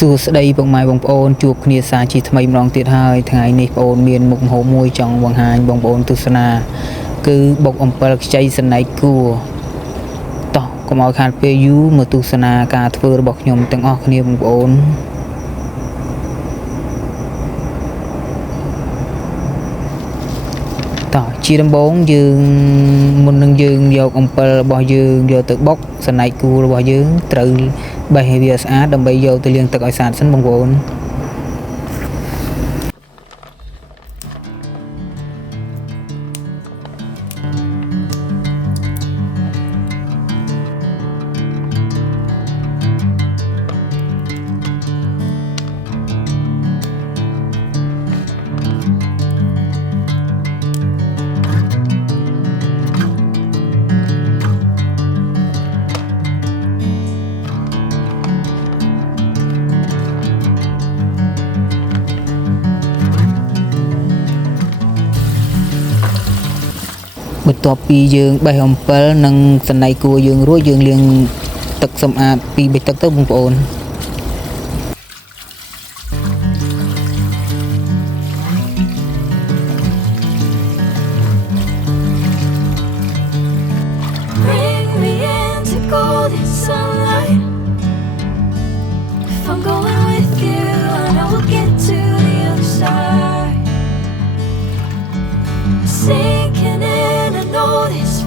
សួស្តីពុកម៉ែបងប្អូនជួបគ្នាសាជាថ្មីម្ដងទៀតហើយថ្ងៃនេះបងប្អូនមានមុខម្ហូបមួយចង់បង្ហាញបងប្អូនទស្សនាគឺបុកអំពិលខ្ចីសណ្តែកគួរតោះកុំឲ្យខាតពេលយូរមកទស្សនាការធ្វើរបស់ខ្ញុំទាំងអស់គ្នាបងប្អូនតោះជាដំបូងយើងមុននឹងយើងយកអំពិលរបស់យើងយកទៅបុកសណ្តែកគួររបស់យើងត្រូវបេះឲ្យវាស្អាតដើម្បីយកទៅលាងទឹកឲ្យស្អាតសិនបងប្អូនបន្ទាប់ពីយើងបេះអំពិលនិងសណ្តែកគួរយើងរួចយើងលាងទឹកសម្អាតពី3ទឹកទៅបងប្អូន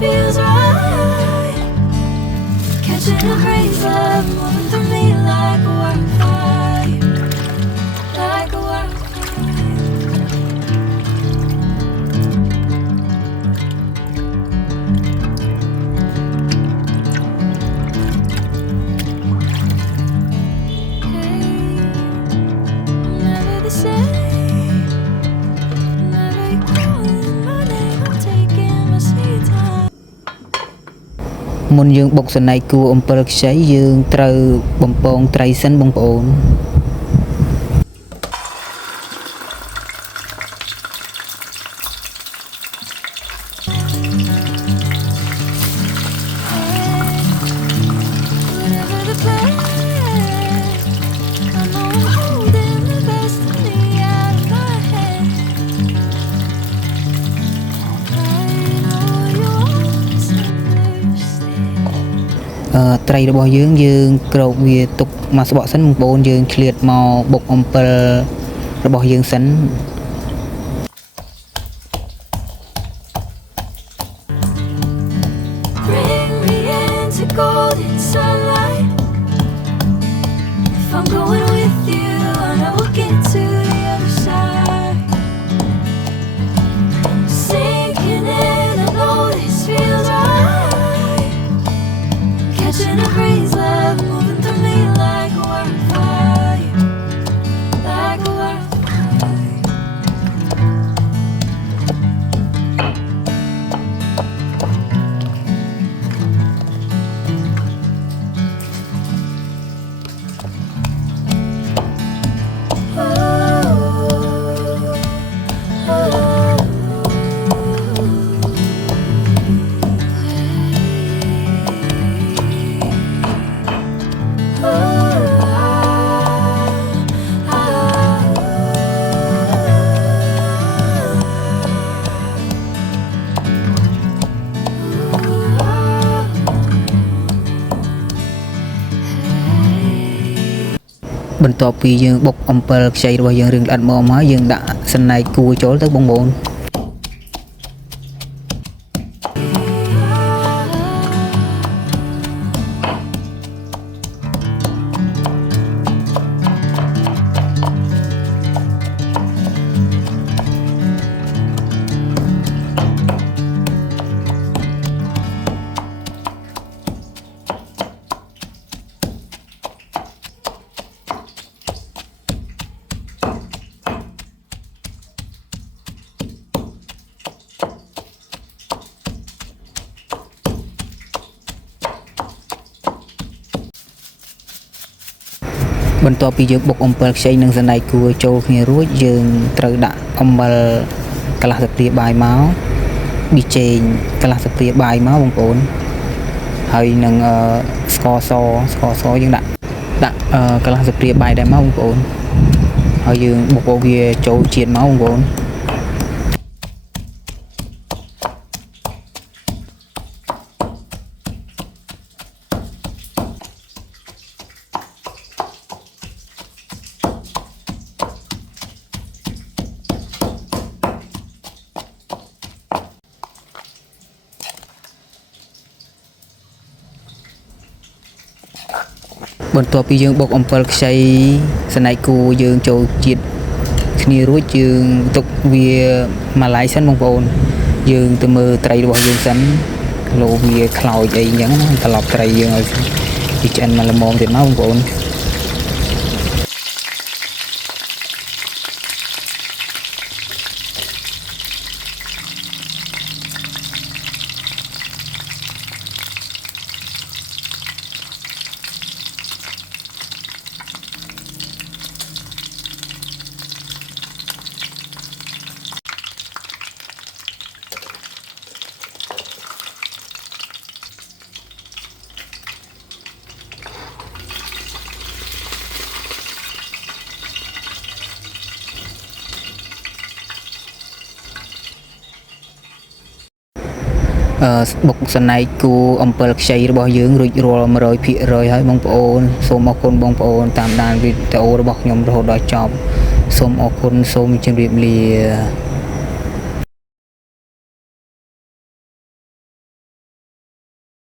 Feels right. Catching a breeze, love moving through me like a wildfire, like a wildfire. Hey, I'm never the same. Never you calling my name, I'm taking my sweet time.មុនយើងបុកសណ្តែកគួរអំពិលខ្ចីយើងត្រូវបំពងត្រីសិនបងប្អូនត្រីរបស់យើងក្រោកវាទុកមកស្បកសិនបងប្អូនយើងឆ្លៀតមកបុកអំពិលរបស់យើងសិនCatching a breeze, love moving through me like a wildfire, like a wildfire.បន្ទាប់ពីយើងបុកអំពិលខ្ចីរបស់យើងរឿងល្អិតមកហើយយើងដាក់សណ្តែកគួរចូលទៅបងប្អូនបន្ទាប់ពីយើងបុកអំពិលខ្ចីនិងសណ្តែកគួរចូលគ្នារួចយើងត្រូវដាក់អំបិលកន្លះស្លាបព្រាបាយមកប៊ីចេងកន្លះស្លាបព្រាបាយមកបងប្អូនហើយនឹងស្ករសយើងដាក់ ដាក់កន្លះស្ព្រាបាយដែរមកបងប្អូនហើយយើងបុកវាចូលជាតិមកបងប្អូនបន្ទាប់ពីយើងបុកអំពិលខ្ចីសណ្តែកគួរយើងចូលជាតិគ្នារួចយើងទុកវាមួយឡែកសិនបងប្អូនយើងទៅមើលត្រីរបស់យើងសិនលោវាខ្លោចអីអញ្ចឹងណាត្រឡប់ត្រីយើងឲ្យវាឆ្អិនមកល្មមទៀតមកបងប្អូនបុកសណ្តែកគួរអំពិលខ្ចីរបស់យើងរួចរាល់ 100% ហើយបងប្អូនសូមអរគុណបងប្អូនតាមដានវីដេអូរបស់ខ្ញុំរហូតដល់ចប់សូមអរគុណសូមជម្រាបលា